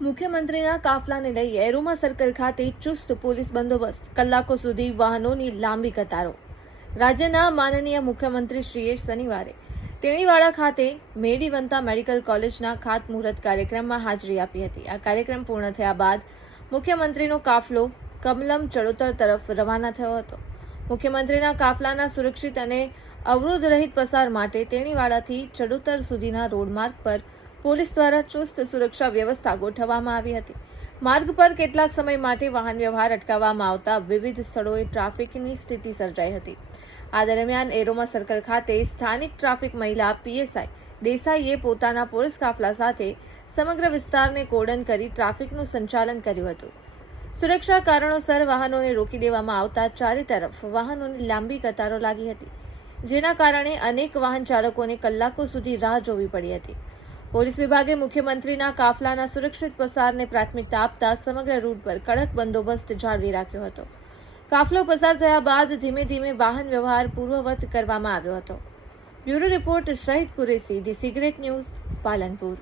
મુખ્યમંત્રીના કાફલાને લઈ aroma circle ખાતે ચુસ્ત પોલીસ બંદોબસ્ત, કલાકો સુધી વાહનોની લાંબી કતારો. રાજ્યના માનનીય મુખ્યમંત્રીશ્રીએ શનિવારે તેણીવાડા ખાતે મેડીવંતા મેડિકલ કોલેજના ખાતમુહૂર્ત કાર્યક્રમમાં હાજરી આપી હતી. આ કાર્યક્રમ પૂર્ણ થયા બાદ મુખ્યમંત્રીનો કાફલો કમલમ ચડોતર તરફ રવાના થયો હતો. મુખ્યમંત્રીના કાફલાના સુરક્ષિત અને અવરોધ રહિત પસાર માટે તેણીવાડાથી ચડોતર સુધીના રોડમાર્ગ પર પોલીસ દ્વારા ચુસ્ત સુરક્ષા વ્યવસ્થા ગોઠવવામાં આવી હતી. માર્ગ પર કેટલાક સમય માટે વાહન વ્યવહાર અટકાવવામાં આવતા વિવિધ સ્થળોએ ટ્રાફિકની સ્થિતિ સર્જાઈ હતી. આ દરમિયાન એરોમા સર્કલ ખાતે સ્થાનિક ટ્રાફિક મહિલા પીએસઆઈ દેસાઈએ પોતાના પોલીસ કાફલા સાથે સમગ્ર વિસ્તારને કોર્ડન કરી ટ્રાફિકનું સંચાલન કર્યું હતું. સુરક્ષા કારણોસર વાહનોને રોકી દેવામાં આવતા ચારે તરફ વાહનોની લાંબી કતારો લાગી હતી, જેના કારણે અનેક વાહન ચાલકોને કલાકો સુધી રાહ જોવી પડી હતી. પોલીસ વિભાગે મુખ્યમંત્રીના કાફલાના સુરક્ષિત પસારને પ્રાથમિકતા આપતા સમગ્ર રૂટ પર કડક બંદોબસ્ત જાળવી રાખ્યો હતો. કાફલો પસાર થયા બાદ ધીમે ધીમે વાહન વ્યવહાર પૂર્વવત કરવામાં આવ્યો હતો. બ્યુરો રિપોર્ટ શહીદ Qureshi, the cigarette news, Palanpur.